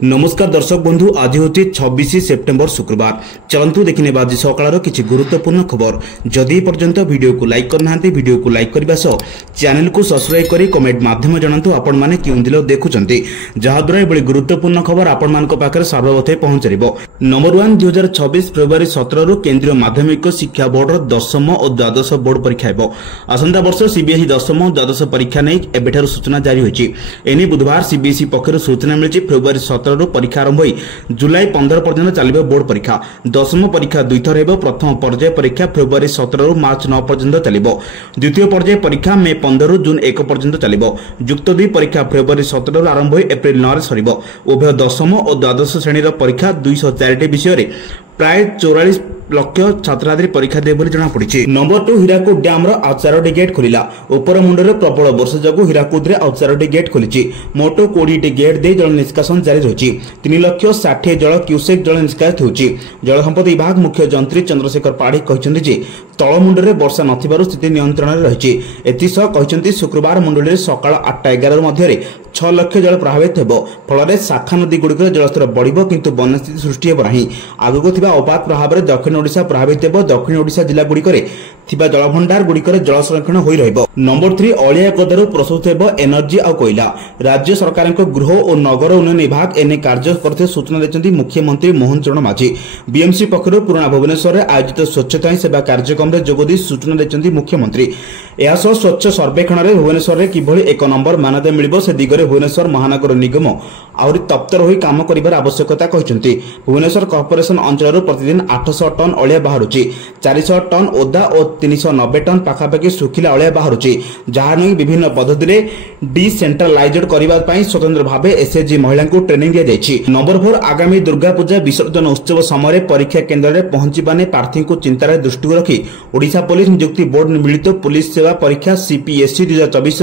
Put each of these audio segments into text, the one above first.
नमस्कार दर्शक बंधु आज हूँ 26 सेप्टेम्बर शुक्रवार। चलतु देखने आज सकाळ किसी गुरुत्वपूर्ण खबर। जदि पर्यंत वीडियो को लाइक करना वीडियो को लाइक करने सह चैनल को सब्सक्राइब कर कमेंट माध्यम जनातु आपण मैंने क्यों दिल देखुंत जहाद्वारा ये गुरुत्वपूर्ण खबर आपण मान पाखे सर्वप्रथे पहुंच नंबर 1 2026 फेब्रुआरी 17 केंद्रीय माध्यमिक शिक्षा बोर्ड दशम और द्वादश बोर्ड परीक्षा हो। आसंता वर्ष सीबीएसई दशम और द्वादश परीक्षा नहीं एबेठारु सूचना जारी होती। एने बुधवार सीबीएसई पक्षर सूचना मिली फेब्रुआरी 17 परीक्षा आरंभ हो जुलाई 15 पर्यंत चलो बोर्ड परीक्षा। दशम परीक्षा दुई थर हो। प्रथम पर्याय परीक्षा फेब्रुआरी 17 मार्च 9 पर्यंत चलो। द्वितीय पर्याय परीक्षा मे 15 जून 1 पर्यंत चलो। युक्त 2 परीक्षा फेब्रुआरी 17 आरंभ हो एप्रिल 9 सर। उभय दशम और द्वादश श्रेणी परीक्षा 204 विषय प्राय 44 लक्ष छात्री परीक्षा दे जमापड़ी। नंबर 2 हीराकुद डैम आउ 4टी गेट खोला। उपर मुंडे प्रबल वर्षा जो हीराकुद आउ 4टी गेट खोली। मोट 20टी गेट दे जल निष्कासन जारी रही। 3,60,000 जल क्यूसेक जल निष्कासित होती। जल संपद विभाग मुख्य जंत्री चंद्रशेखर पाढ़ी कहते तलमुंडे वर्षा नथिबारु स्थिति नियंत्रण रही। एसह कहते शुक्रवार मुंडे सकाळ 8:11 मध्य 6 लाख जल प्रभावित हो। फल शाखा नदी गुड़िक जलस्तर बढ़ किंतु बन्या स्थिति सृष्टि हो नहीं। आगक अपात प्रभाव में दक्षिण ओडिशा प्रभावित हो। दक्षिण ओडिशा जिला गुड़िक जलभंडार गुड़िक जल संरक्षण हो रही। नंबर 3 अलिया गदारू प्रस्तुत हो एनर्जी और कोयला। राज्य सरकार गृह और नगर उन्नयन विभाग एने कार्य करते सूचना देते मुख्यमंत्री मोहन चरण माझी। बीएमसी पक्षर पुराणा भुवनेश्वर में आयोजित स्वच्छता ही सेवा कार्यक्रम में जोगदी सूचना देते मुख्यमंत्री। यासह स्वच्छ सर्वेक्षण में भुवनेश्वर में किभली 1 नंबर मान्यता मिलिबो से दिगरे भुवनेश्वर महानगर निगम आहरी तप्तर होई काम करिबार आवश्यकता कहते। भुवनेश्वर कॉर्पोरेशन अंचल प्रतिदिन 800 टन अलिया बाहरुची। 400 टन ओदा और 390 टन पाखापाखि सुखिला अलिया बाहरुची। जहाँ नहीं विभिन्न पद्धति में डिसेंट्रलाइज्ड करने स्वतंत्र भाव एसएचजी महिला को ट्रेनिंग दी जाएगी। नंबर 4 आगामी दुर्गा पूजा विसर्जन उत्सव समय परीक्षा केन्द्र में पहुंचने प्रार्थी को चिंतार दृष्टि रखी ओडिशा पुलिस नियुक्ति बोर्ड मिलित पुलिस सेवा परीक्षा सीपीएससी 2024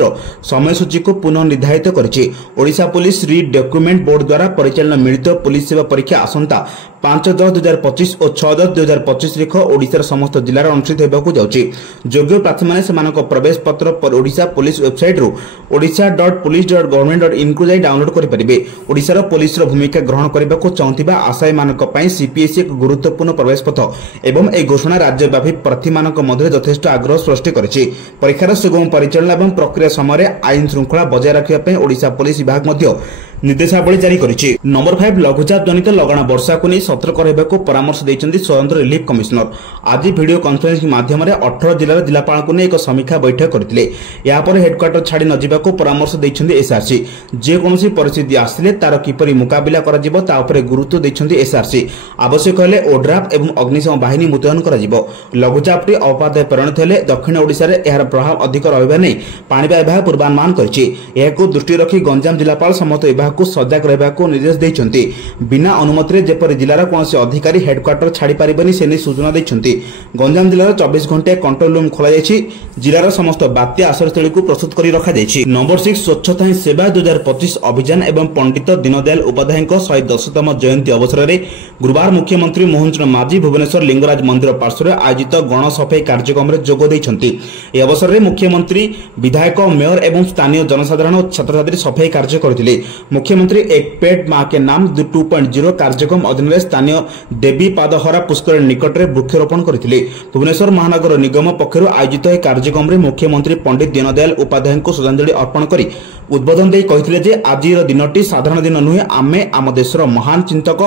समयसूची को पुनः निर्धारित करिछि। ओडिशा पुलिस री डॉक्यूमेंट बोर्ड द्वारा परिचालन मिलित पुलिस सेवा परीक्षा आसंता 5/10/2025 और 6/10/2025 रेख ओडिशार समस्त जिलार अनुष्ठित होगाकू जाउछि। योग्य प्रार्थी माने सेमानक प्रवेश पत्र पर ओडिशा पुलिस वेबसाइट रु odisha.police.government.in को जाई डाउनलोड करि परिबे। ओडिशार पुलिस रो भूमिका ग्रहण करबाकू चाहथिबा आशायी मानक पई सीपीएससी एक गुरुत्वपूर्ण प्रवेश पथ एवं ए घोषणा राज्यव्यापी प्रार्थी मानक मध्य यथेष्ट आग्रह सृष्टि करिछि। परीक्षार सुगम परिचालन एवं प्रक्रिया समय आईन श्रृंखला बजाय रखिबा पई ओडिशा पुलिस विभाग मध्य निर्देशावली जारी करिछि। नंबर 5 लघुचाप जनित लगाण वर्षा को नहीं सतर्क रहबाकू परामर्श दैछन्ती स्वतंत्र रिलीफ कमिश्नर। आज वीडियो कॉन्फ्रेंसिंग माध्यम 18 जिलार जिलापाल को नहीं एक समीक्षा बैठक करथिले। या पर हेडक्वार्टर छाड़ी न जिबाकू परामर्श दैछन्ती एसआरसी। जे कोनोसी परिस्थिति आसिले तार किपरि मुकाबिला करा जिवो ता उपरे गुरुत्व दैछन्ती एसआरसी। आवश्यक हेले ओड्राफ एवं अग्निशम बाहिनी मुतयन करा जिवो। लघुचापटी अवपात परिणत हेले दक्षिण ओडिशा रे एहार प्रभाव अधिक रहबा नै पाणीपाग विभाग पूर्वानुमान करिछि। एहाकू दृष्टि रखी गंजाम जिलापाल समस्त विभाग को सजग रहबाकू निर्देश दैछन्ती। बिना अनुमति जेपरि जिलार कोनोसी अधिकारी हेडक्वार्टर छाड़ी पारिबनी से सूचना दैछन्ती। गंजाम जिलार 24 घंटे कंट्रोल रूम खोला जायछि। जिलार समस्त बात्या आश्रयस्थली को प्रस्तुत करी रखा जायछि। नंबर 6 स्वच्छता ही सेवा 2025 अभियान एवं पंडित दीनदयाल उपाध्याय 110तम जयंती अवसर में गुरुवार मुख्यमंत्री मोहन चरण माझी भुवनेश्वर लिंगराज मंदिर पार्श्व आयोजित गण सफाई कार्यक्रम में जोग दैछन्ती। ए अवसर में मुख्यमंत्री विधायक मेयर एवं स्थानीय जनसाधारण और छात्र छात्री सफाई कार्य करथिले। मुख्यमंत्री एक पेड़ मां के नाम 2.0 कार्यक्रम अधीन स्थानीय देवी पादहरा पुष्कर निकट में वृक्षरोपण करथिले। भुवनेश्वर महानगर निगम पक्षर आयोजित यह कार्यक्रम में मुख्यमंत्री पंडित दीनदयाल उपाध्याय को श्रद्धांजलि अर्पण कर उद्बोधन दे कहथिले जे आजिर दिनटी साधारण दिन नुहे। आमे आम देशर महान चिंतक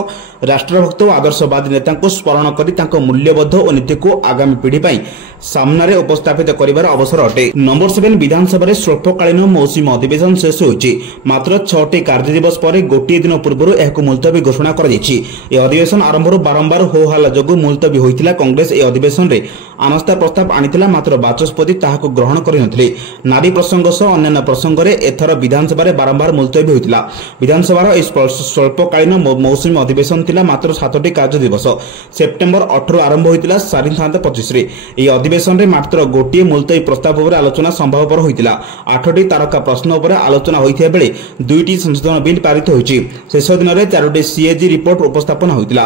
राष्ट्रभक्त और आदर्शवादी नेता को स्मरण करी तांको मूल्यबोध और नीति को आगामी पीढ़ी पाई सामने उपस्थापित करिवार अवसर अटे। नंबर 7 विधानसभा स्वल्पकालीन मौसुमी अधिवेशन शेष होइछि। मात्र 6टी कार्य दिवस पर गोटे दिन पूर्व यह मुलतवी घोषणा कर अधिवेशन आरंभ बारंबार हो हल्ला जो मुलतवी होता। कांग्रेस ए अधिवेशन में अनास्था प्रस्ताव आनीला मात्र बाचस्पति ताहाको ग्रहण करनथिले। नारी प्रसंग सह अन्य प्रसंग में एथर विधानसभा बारंबार मुलतवी होता। विधानसभा स्वल्पकालीन मौसुमी अधिवेशन थिला मात्र 7टी कार्य दिवस। सेप्टेम्बर 18 आरंभ होता सारिथांत 25 यह अधिवेशन में मात्र गोटे मुलतवी प्रस्ताव पर आलोचना संभवपर होता। 8टी तारका प्रश्न पर आलोचना होता बेले 2टी संशोधन बिल पारित होइछि। शेष दिन में 4टी सीएजी रिपोर्ट उपस्थापन होता।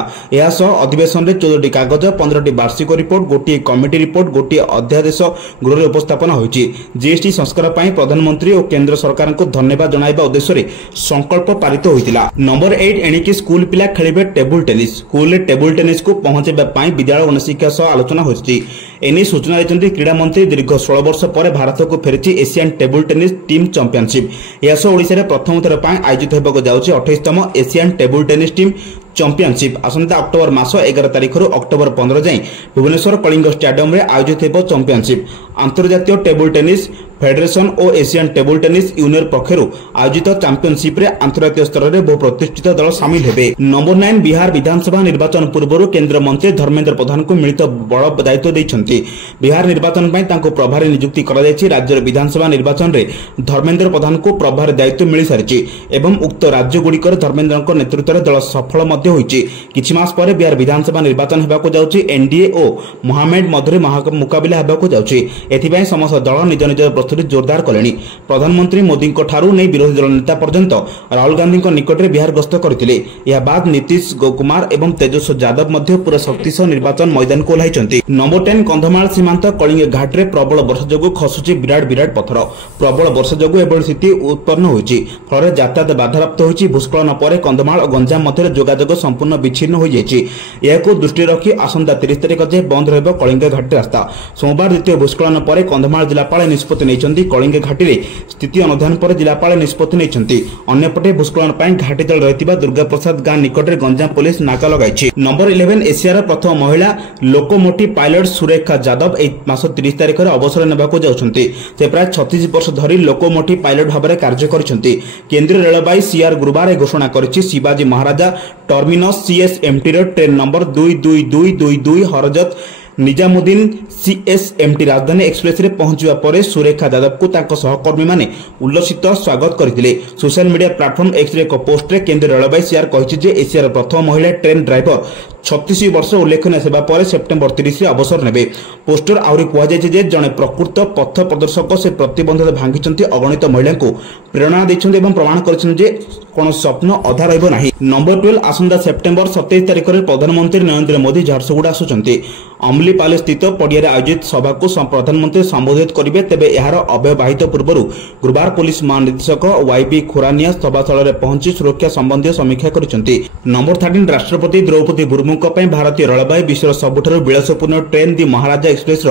अधिवेशन में 14टी कागज 15टी वार्षिक रिपोर्ट गोटे कमिटी रिपोर्ट गोटे अध्यादेश गृह उपस्थापन होईछि। जीएसटी संस्कार पर प्रधानमंत्री और केंद्र सरकार को धन्यवाद जणाइबा उद्देश्य संकल्प पारित होइतिला। नंबर 8 एणिकी स्कूल पिला खेलिबे table tennis. School table tennis को पहुंचेबा पई विद्यालय गणशिक्षा सह आलोचना होइछि। एनी सूचना देछन्ती क्रीडा मंत्री दीर्घ 16 वर्ष पर भारत को फेरिछि Asian table tennis team championship. यास ओडिसा रे प्रथम थर पई आयोजित हेबाक जाउछि 28तम Asian table tennis team championship. आसंता अक्टोबर मास 11 तारिख रु अक्टोबर 15 जाए भुवनेश्वर कलिंग स्टेडियम रे आयोजित हेबो चैंपियनशिप। अंतर्जातीय टेबुल टेनिस फेडरेशन और एशियन टेबुल टेनिस यूनियन पक्षरु आयोजित चैंपियनशिप रे अंतर्जातीय स्तर रे बहु प्रतिष्ठित दल शामिल हेबे। नंबर 9 बिहार विधानसभा निर्वाचन पूर्व केंद्र मंत्री धर्मेंद्र प्रधान को मिलित बड़ दायित्व दैछन्ति। बिहार निर्वाचन पई तांको प्रभारी नियुक्ति करा जायछि। राज्य विधानसभा निर्वाचन रे धर्मेंद्र प्रधान को प्रभारी दायित्व मिल सारिछि एवं उक्त राज्य गुड़िकर धर्मेंद्र नेतृत्व रे दल सफल मध्य होइछि। किछि मास पर बिहार विधानसभा निर्वाचन हेबाको जाउछि। एनडीए और महामेड मध्य मुकाबला हेबाको जाउछि। एथिपई समस्त दल निज निज प्रस्तुति जोरदार कलेनी। प्रधानमंत्री मोदी को ठारू नै विरोधी दल नेता पर्यंत राहुल गांधी को निकट रे बिहार गस्त करथिले। या बाद नीतीश कुमार एवं तेजस्वी यादव मध्य पूरा शक्ति सह निर्वाचन मैदान को ओह्लाइछन्ति। नंबर 10 कंधमाल सीमांत कलिंग घाट रे प्रबल वर्षा जोगु खसुची विराट पत्थर। प्रबल वर्षा जोगु एबोली स्थिति उत्पन्न होइछि। फल यातायात बाधाप्राप्त होइछि। भूस्खलन पर कंधमाल और गंजाम मध्य जोगाजोग संपूर्ण विच्छिन्न हो जाइछि। यहाको दृष्टि रखी आसंता 30 तारिख जाए बंद रहबो कलिंग घाटी रास्ता। सोमवार द्वितीय भूस्खलन पर कंधमाल जिलापाल निष्पत्ति नैछन्ति। कलिंग घाटी रे स्थिति अनुधान पर जिलापाल निष्पत्ति नैछन्ति। अन्यपटे भूस्खलन पई घाटी तल रहितिबा दुर्गा प्रसाद गां निकट रे गंजाम पुलिस नाका लगाइछि। नंबर 11 एशियार प्रथम महिला लोकोमोटिव पायलट सुरेखा यादव ए मास 30 तारिख रे अवसर नेबाको जाउछन्ति। से प्राय 36 वर्ष धरि लोकोमोटिव पायलट भाबरे कार्य करिसन्ति। केंद्रीय रेलबाई सीआर गुरुवार घोषणा करिछि शिवाजी महाराजा टर्मिनस सीएसएमटी रो ट्रेन नंबर 22222 हरजत निजामुद्दीन सीएसएमटी राजधानी एक्सप्रेस रे पहुंचवा पर सुरेखा यादव को तांको सहकर्मी माने उल्लसित स्वागत करथिले। Social media platform X ray को पोस्ट रे केंद्रीय रेलबाई सीआर कहिछि जे एशियार प्रथम महिला ट्रेन ड्राइवर 36 वर्ष उल्लेखनीय सेवा पर सेप्टेम्बर 30 रे अवसर नेबे। पोस्टर आउरी कुआ जायछि जे जणे प्रकृत पथ प्रदर्शक से प्रतिबंध भांगिचंती अगणित महिला को प्रेरणा दैछन्ती एवं प्रमाण करछन्ती जे कोन स्वप्न अधा रहबो नाही। नंबर 12 आसंता सेप्टेम्बर 27 तारिख रे प्रधानमंत्री नरेंद्र मोदी झारसुगुड़ा आसुचंती। अमलीपाल स्थित पड़िया आयोजित सभा को प्रधानमंत्री संबोधित करेंगे। तेबे यार अव्यवहित पूर्व गुरुवार पुलिस महानिदेशक वाईबी खुरानिया सभास्थल में पहुंची सुरक्षा संबंधी समीक्षा करिसेंती। नंबर 13 राष्ट्रपति द्रौपदी मुर्मू भारतीय रेलबाई विश्वर सबुठारु विलासपूर्ण ट्रेन दि महाराजा एक्सप्रेस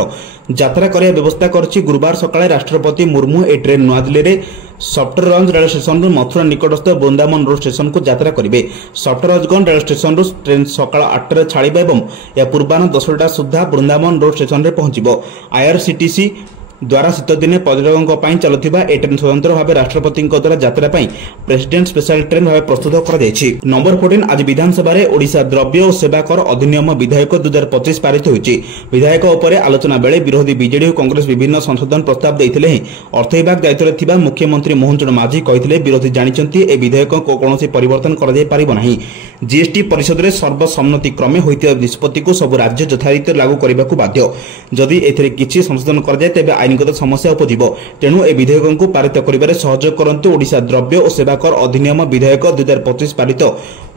यात्रा करने व्यवस्था करछि। गुरुवार सकाळे राष्ट्रपति मुर्मू ए ट्रेन नुआदिल्ली रे सफ्टरगंज रेल स्टेशन रु मथुरा निकटस्थ वृंदावन रोड स्टेशन को यात्रा करेंगे। सफ्टरगंज रेल स्टेशन रु ट्रेन सकाळ 8 रे छाड़िबा एवं या पूर्वाह्न 10टा सुधा वृंदावन रोड स्टेशन रे पहुंचिबो। आईआरसीटीसी द्वारा शीत दिने पर्यटकों चलुवा ए ट्रेन स्वतंत्र भाव राष्ट्रपति द्वारा यात्रा प्रेसिडेंट स्पेशल ट्रेन भाव प्रस्तुत कर। नंबर 14 आज विधानसभा ओडिशा द्रव्य और सेवा कर अधिनियम विधेयक 2025 पारित होइछि। विधेयक उपर आलोचना बेले विरोधी बीजेडी और कांग्रेस विभिन्न संशोधन प्रस्ताव देते अर्थ विभाग दायित्व थिबा मुख्यमंत्री मोहन चरण माझी कहते विरोधी जानते ए विधेयक को कौन परिवर्तन कर जीएसटी परिषद में सर्वसम्मति क्रमे होइतिबा निष्पत्ति को सब राज्य यथारीत लागू करने को बाध्य। जदि एथिरे किछि संशोधन कर जाए तेबे आईनगत समस्या उपजिब। तेणु ए विधेयक को पारित करिबारे सहयोग करंतु। ओडिशा द्रव्य और सेवा कर अधिनियम विधेयक 2025 पारित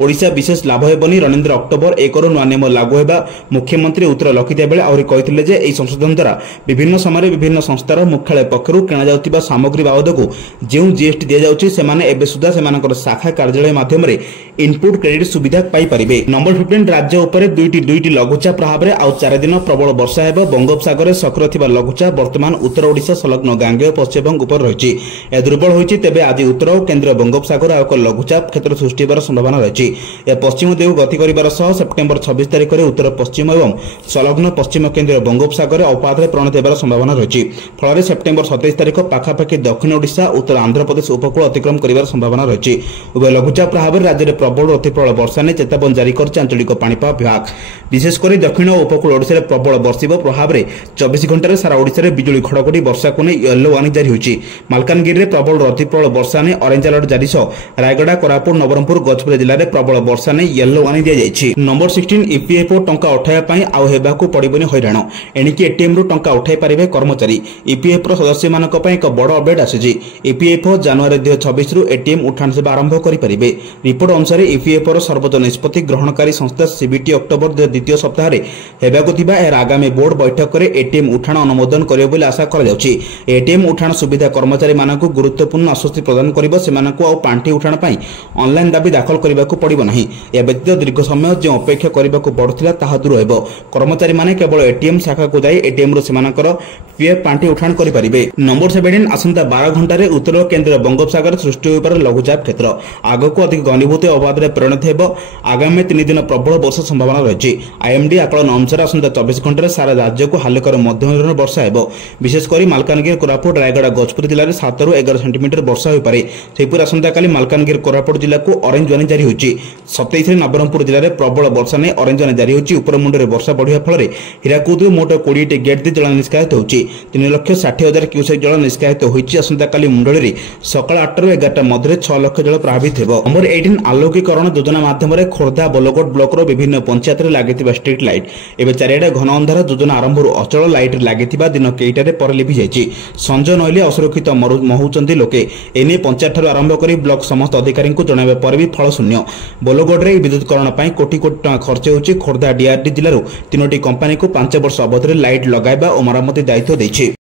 ओडिशा विशेष लाभ हेबनी। रणेंद्र अक्टोबर 1 रु नया नियम लागू हेबा मुख्यमंत्री उत्तर लिखिता बेले आहुरी कहिथिले जे एई संशोधन द्वारा विभिन्न समय विभिन्न संस्थार मुख्यालय पक्षरु किणा जाउतिबा सामग्री बाबदकु जेउ जीएसटी दिया जाउछि सेमाने एबे सुधा सेमानकर शाखा कार्यालय माध्यम रे इनपुट क्रेडिट सुविधा पाई परिबे। नंबर 15 राज्य उपरे दुईटी लघुचाप प्रभाव रे आउ 4 दिन प्रबल वर्षा हेबो। बंगोपसागर रे सक्रिय थिबा लघुचाप वर्तमान उत्तर ओडिशा संलग्न गांगेय पश्चिम उपर रहिछि। ए दुर्बल होइछि। तेबे आज उत्तर और केंद्र बंगोपसागर आउ लघुचाप क्षेत्र सृष्टि हेबार संभावना रहिछि। ए पश्चिम दिगु गति करिबार सह सेप्टेम्बर 26 तारिख रे उत्तर पश्चिम एवं संलग्न पश्चिम केंद्र बंगोपसागर रे अवपात रे परिणत हेबार संभावना रहिछि। फल रे सेप्टेम्बर 27 तारिख पाखापाखि दक्षिण ओडिशा उत्तर आंध्र प्रदेश उपकूल अतिक्रम करिबार संभावना रहिछि। उभय लघुचाप प्रभाव रे राज्य रे प्रबल अति प्रबल वर्षा ने चेतावनी जारी करछि आंचलिक पाणीपाग विभाग। विशेषकर दक्षिण और उपकूल ओडिशा रे प्रबल वर्षिब प्रभाव रे 24 घंटा रे सारा ओडिशा रे बिजुली घड़घड़ी वर्षा को नै येलो वार्निंग जारी होइछि। मालकानगिरी रे प्रबल अति प्रबल वर्षा ने ऑरेंज अलर्ट जारी सह रायगड़ा कोरापुट नवरंगपुर गजपति जिले में प्रबल वर्षा नहीं येलो वार्निंग दिया जायछि। नंबर 16 ईपीएफओ टंका उठाइबा पई आउ हेबाकू पड़िबनी हैरान एणिकी एटीएम रु टंका उठाई पारिबे कर्मचारी। ईपीएफओ सदस्य मानक पई एक बड़ अपडेट आसीछि। ईपीएफओ जनवरी 2026 रु एटीएम उठाण सेवा आरंभ करि परिबे। रिपोर्ट अनुसार ईपीएफओ सर्वोच्च निष्पत्ति ग्रहणकारी संस्था सीबीटी अक्टोबर द्वितीय सप्ताह रे हेबाकू थिबा एर आगामी बोर्ड बैठक रे एटीएम उठाण अनुमोदन करियो बोली आशा करा जाउछि। एटीएम उठाण सुविधा कर्मचारी मानक गुरुत्वपूर्ण आश्वस्ति प्रदान करिबो। सेमानकू आ पांठी उठाण पई ऑनलाइन दाबी दाखल करिबाकू पड़िबो नाही। या व्यतीत दीर्घ समय जो अपेक्षा करिबाकू पड़ुथिला ताहा दूर हेबो। कर्मचारी माने केवल एटीएम शाखा को जाई एटीएम रो सेमानकर पीएफ पांठी उठाण करि परिबे। नंबर 17 आसंता 12 घंटा रे उत्तर केंद्र बंगोपसागर सृष्टि होइबार लघुचाप क्षेत्र आगको अधिक घनीभूत अभाव रे परिणत हेबो। आगामी 3 दिन प्रबल वर्षा संभावना रहिछि। आईएमडी आकलन अनुसार आसंता 24 घंटा रे सारा राज्य को हालकर मध्यम धरणर वर्षा हेबो। विशेष करी मालकानगिरी कोरापुट रायगढ़ गजपुर जिल्ला रे 7 रु 11 सेंटीमीटर वर्षा होई पारे। सेहिपुर आसंता काली मालकानगिरी कोरापुट जिल्ला को ऑरेंज वार्निंग जारी होइछि। 27 रे नवरंगपुर जिल्ला रे प्रबल वर्षा नै ऑरेंज वार्निंग जारी होइछि। ऊपर मुंड रे वर्षा बढ़िया फल रे हीराकुद मोट 20 टी गेट दे जल निष्कासित होइछि। 3,60,000 क्यूसेक जल निष्कासित होइछि। आसंता काली मुंडली रे सकाळ 8 रु 11 मध्य 6 लाख जल प्रभावित हेबो। नंबर 18 आलोकीकरण योजना माध्यम रे खोर्धा बोलगोट ब्लॉक रो विभिन्न पंचायत रे लागितिबा स्ट्रीट लाइट एबे चारियाडे घन अंधार योजना आरंभ रु अचल लाइट लागितिबा दिन केइटा रे पर लिभि जायछि। संज नइले असुरक्षित महुचंदी लोके एने पंचायत ठारू आरंभ करी ब्लॉक समस्त अधिकारी को जणाबे पर भी फल शून्य। बोलगोट रे विद्युतकरण पई कोटी कोटी टका खर्च होछि। खोर्धा डीआरडी जिल्ला रो 3टी कंपनी को 5 वर्ष अवधि रे लाइट लगाइबा ओ मरामती दायित्व दैछि।